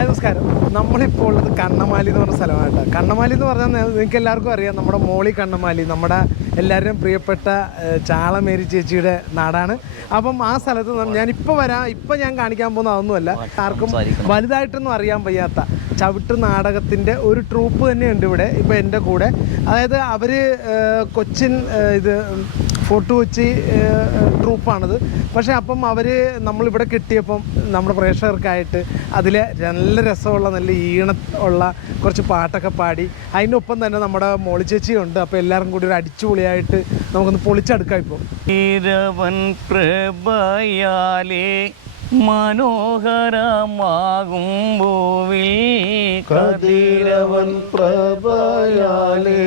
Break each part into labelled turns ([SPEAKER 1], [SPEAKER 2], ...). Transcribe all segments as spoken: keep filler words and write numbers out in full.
[SPEAKER 1] നമസ്കാരം. നമ്മളിപ്പോൾ ഉള്ളത് കണ്ണമാലി എന്ന് പറഞ്ഞ സ്ഥലമാണ് കേട്ടോ. കണ്ണമാലി എന്ന് പറഞ്ഞാൽ നിങ്ങൾക്ക് എല്ലാവർക്കും അറിയാം, നമ്മുടെ മോളി കണ്ണമാലി, നമ്മുടെ എല്ലാവരും പ്രിയപ്പെട്ട ചാളമേരി ചേച്ചിയുടെ നാടാണ്. അപ്പം ആ സ്ഥലത്ത് ഞാനിപ്പോൾ വരാം, ഇപ്പം ഞാൻ കാണിക്കാൻ പോകുന്ന അതൊന്നുമല്ല, ആർക്കും വലുതായിട്ടൊന്നും അറിയാൻ വയ്യാത്ത ചവിട്ട് നാടകത്തിൻ്റെ ഒരു ട്രൂപ്പ് തന്നെയുണ്ട് ഇവിടെ ഇപ്പോൾ എൻ്റെ കൂടെ. അതായത് അവർ കൊച്ചിൻ ഇത് ഫോർട്ട് കൊച്ചി ട്രൂപ്പാണിത്. പക്ഷേ അപ്പം അവർ നമ്മളിവിടെ കിട്ടിയപ്പം നമ്മുടെ പ്രേക്ഷകർക്കായിട്ട് അതിൽ നല്ല രസമുള്ള നല്ല ഈണ ഉള്ള കുറച്ച് പാട്ടൊക്കെ പാടി, അതിൻ്റെ ഒപ്പം തന്നെ നമ്മുടെ മോളി ചേച്ചിയുണ്ട്. അപ്പോൾ എല്ലാവരും കൂടി ഒരു അടിച്ചുപൊളിയായിട്ട് നമുക്കൊന്ന് പൊളിച്ചെടുക്കാം. ഇപ്പോൾ
[SPEAKER 2] ഈരവൻ പ്രഭയാലേ മനോഹരമാകും ഭൂവിൽ,
[SPEAKER 3] കതിരവൻ പ്രഭയാലേ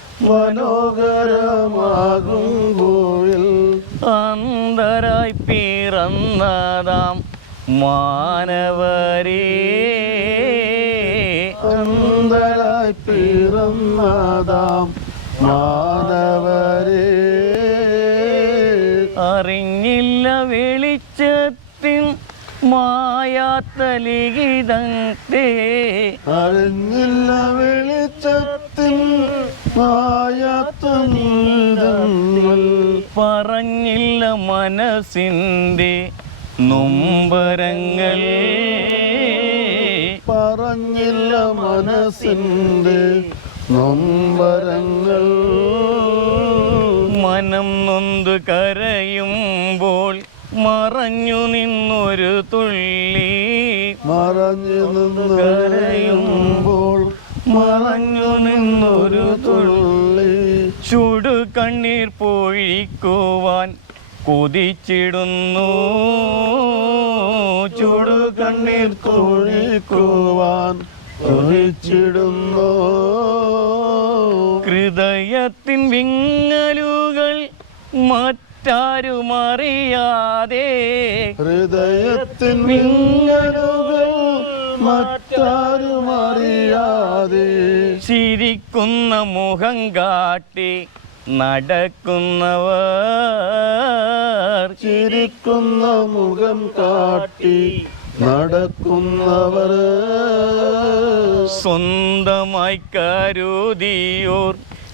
[SPEAKER 3] മനോഹരമാകും ഭൂവിൽ,
[SPEAKER 2] അന്തരായി പിറന്നതാം മാനവരേ,
[SPEAKER 3] അന്തരായി പിറന്നതാം മാനവരേ,
[SPEAKER 2] അറിഞ്ഞില്ല വെളിച്ചത്തിൻ മായാത്ത ലിഖിതത്തെ,
[SPEAKER 3] അറിഞ്ഞില്ല വെളിച്ചത്തിൻ മായാത്ത നീതങ്ങൾ,
[SPEAKER 2] പറഞ്ഞില്ല മനസ്സിൻ്റെ നൊമ്പരങ്ങൾ,
[SPEAKER 3] പറഞ്ഞില്ല മനസ്സിൻ്റെ നൊമ്പരങ്ങൾ,
[SPEAKER 2] മനം നൊന്ത് കരയുമ്പോൾ മറഞ്ഞു നിന്നൊരു തുള്ളി,
[SPEAKER 3] മറഞ്ഞു നിന്ന് കരയുമ്പോൾ മറഞ്ഞു നിന്നൊരു തുള്ളി,
[SPEAKER 2] ചുടു കണ്ണീർ പൊഴിക്കുവാൻ കൊതിച്ചിടുന്നു,
[SPEAKER 3] ചുടു കണ്ണീർ പൊഴിക്കുവാൻ കൊതിച്ചിടുന്നു,
[SPEAKER 2] ഹൃദയത്തിൻ വിങ്ങലുകൾ മറ്റാരുമറിയാതെ,
[SPEAKER 3] ഹൃദയത്തിൻ വിങ്ങലുകൾ മറ്റാരുമറിയാതെ,
[SPEAKER 2] ചിരിക്കുന്ന മുഖം കാട്ടി നടക്കുന്നവർ,
[SPEAKER 3] ചിരിക്കുന്ന മുഖം കാട്ടി നടക്കുന്നവർ,
[SPEAKER 2] സ്വന്തമായി കരുതിയോർ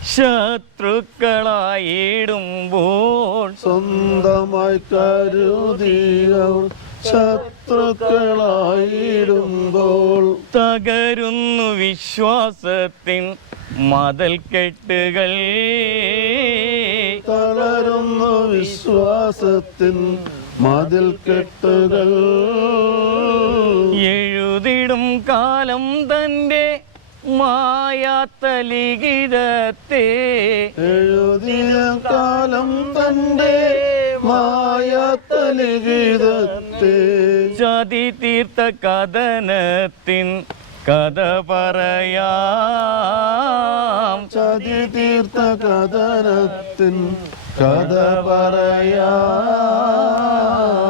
[SPEAKER 2] ശത്രുക്കളായിടുമ്പോൾ,
[SPEAKER 3] സ്വന്തമായി കരുതിയവർ ശത്രുക്കളായിടുമ്പോൾ,
[SPEAKER 2] തകരുന്നു വിശ്വാസത്തിൻ മതൽ കെട്ടുകൾ,
[SPEAKER 3] തളരുന്നു വിശ്വാസത്തിൻ മതിൽ കെട്ടുകൾ,
[SPEAKER 2] എഴുതിടും കാലം തൻ്റെ മായാത്ത ലിഖിതത്തെ,
[SPEAKER 3] എഴുതിയ കാലം തൻ്റെ മായാത്ത ലിഖിതത്തെ,
[SPEAKER 2] ചതി തീർത്ത കഥനത്തിൻ കഥ പറയാം,
[SPEAKER 3] ചതി തീർത്ത കഥനത്തിൻ കഥ പറയാം.